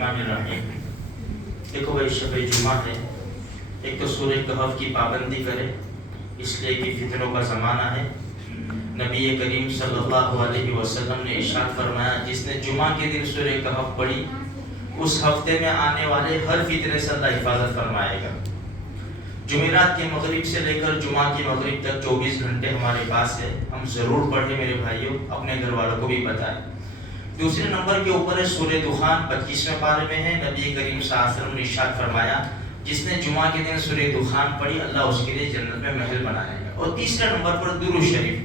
बिस्मिल्लाहिर्रहमानिर्रहीम। देखो भाई, शब जुमा है, एक तो सूरह कहफ की पाबंदी करे, इसलिए कि फितनों का ज़माना है। नबी करीम सल्लल्लाहु अलैहि वसल्लम ने इरशाद फरमाया, जिसने जुमा के दिन सूरह कहफ पढ़ी, उस हफ्ते में आने वाले हर फितने से अल्लाह हिफाजत फरमाएगा। जुमेरात के मगरिब से लेकर जुमा की मगरिब तक 24 घंटे हमारे पास है, हम ज़रूर पढ़ें मेरे भाइयों, अपने घर वालों को भी बताएं। दूसरे नंबर के ऊपर है सूरह दुखान, 25वें पारे में है। नबी करीम सल्लल्लाहु अलैहि वसल्लम ने इरशाद फरमाया, जिसने जुमा के दिन सूरह दुखान पढ़ी, अल्लाह उसके लिए जन्नत में महल बनाएगा। और तीसरे नंबर पर दुरूद शरीफ,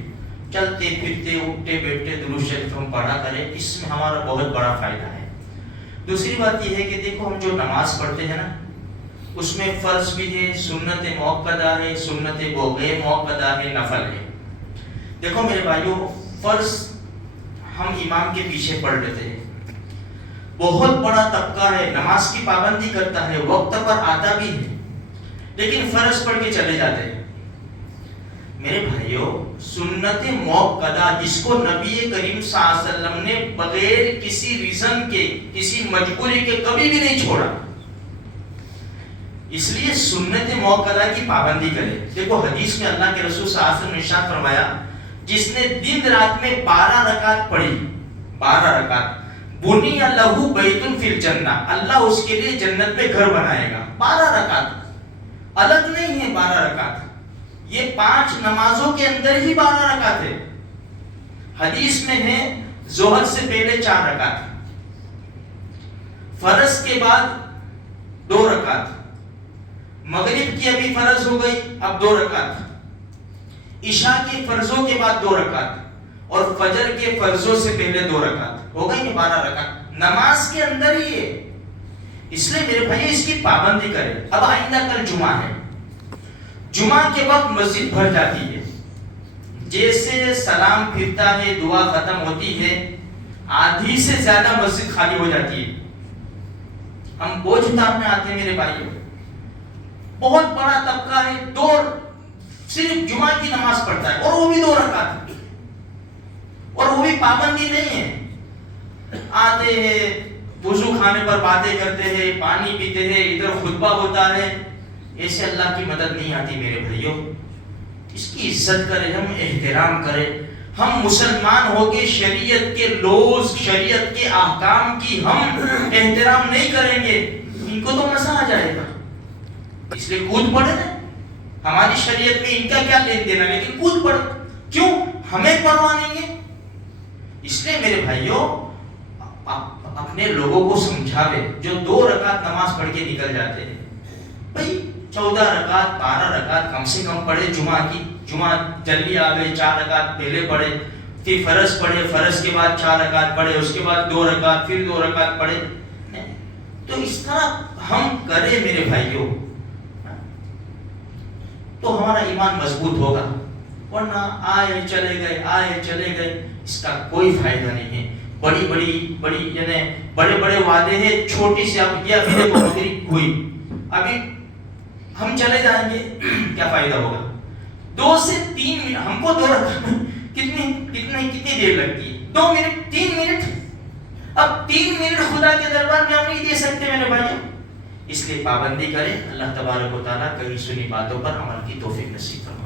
चलते फिरते उठते बैठते दुरूद शरीफ हम पढ़ा करें, इसमें हमारा बहुत बड़ा फायदा है। दूसरी बात यह है कि देखो, हम जो नमाज पढ़ते हैं ना, उसमें फर्ज भी है, सुन्नत मुअक्कदा है, सुन्नत गैर मुअक्कदा है, नफल है। देखो मेरे भाइयों, फर्ज हम इमाम के पीछे पढ़ लेते हैं, बहुत बड़ा तबका है, नमाज की पाबंदी करता है, वक्त पर आता भी है, लेकिन फर्ज पढ़ के चले जाते हैं। मेरे भाइयों, सुन्नत मुअक्कदा, जिसको नबी करीम सल्लल्लाहु अलैहि वसल्लम ने बगैर किसी रीजन के, किसी मजबूरी के कभी भी नहीं छोड़ा, इसलिए सुन्नत मुअक्कदा की पाबंदी करें। देखो हदीस में अल्लाह के रसूल सल्लल्लाहु अलैहि वसल्लम ने इरशाद फरमाया, जिसने दिन रात में 12 रकात पढ़ी, 12 रकात, बुनिया लहू बैतुन फिल जन्नह, अल्लाह उसके लिए जन्नत में घर बनाएगा। 12 रकात अलग नहीं है, 12 रकात ये 5 नमाजों के अंदर ही 12 रकात है। हदीस में है जोहर से पहले 4 रकात, फर्ज के बाद 2 रकात, मगरिब की अभी फर्ज हो गई, अब 2 रकात, इशा के फर्जों के बाद 2 रकात, और फजर के फर्जों से पहले 2 रकात, हो गई 12 रकात नमाज के अंदर ही है। इसलिए मेरे भाई इसकी पाबंदी करें। अब आइंदा कल जुमा है, जुमा के वक्त मस्जिद भर जाती है, जैसे सलाम फिरता है, दुआ खत्म होती है, आधी से ज्यादा मस्जिद खाली हो जाती है। हम बोझ उतारने आते हैं मेरे भाइयों, बहुत बड़ा तबका है, 2 सिर्फ जुमा की नमाज पढ़ता है, और वो भी 2 रकात, और वो भी पाबंदी नहीं है। आते हैं, वुजू खाने पर बातें करते हैं, पानी पीते हैं, इधर खुतबा होता है, ऐसे अल्लाह की मदद नहीं आती मेरे भाइयों। इसकी इज्जत करें, हम एहतराम करें। हम मुसलमान होके शरीयत के लॉज, शरीयत के ahकाम की हम एहतराम नहीं करेंगे, इनको तो मजा आ जाएगा, इसलिए कूद पड़े ना। हमारी शरीयत में इनका क्या लेन देना, लेकिन कूद पड़े, क्यों? हमें परवानेंगे। इसलिए मेरे भाइयों, अपने लोगों को समझावे जो 2 रकात नमाज पढ़ के निकल जाते हैं। भाई 14 रकात 12 रकात कम से कम पढ़े जुमा की। जुमा जल्दी आ गई, 4 रकात पहले पढ़े, फिर फर्ज पढ़े, फर्ज के बाद 4 रकात पढ़े, उसके बाद 2 रकात, फिर 2 रकात पढ़े। तो इस तरह हम करें मेरे भाइयों, तो हमारा ईमान मजबूत होगा। वरना आए चले गए, आए चले गए, इसका कोई फायदा नहीं है। बड़ी यानी बड़े बड़े वादे हैं, छोटी सी अब ये अभी देखो मगरिब हुई, अभी हम चले जाएंगे, क्या फायदा होगा? 2 से 3 मिनट, हमको 2 कितनी देर लगती है? 2 मिनट, 3 मिनट। अब 3 मिनट खुदा के दरबार में हम नहीं दे सकते मेरे भाइयों, इसलिए पाबंदी करें। अल्लाह तबारक व तआला कहीं सुनी बातों पर अमल की तौफीक नसीब फरमाए।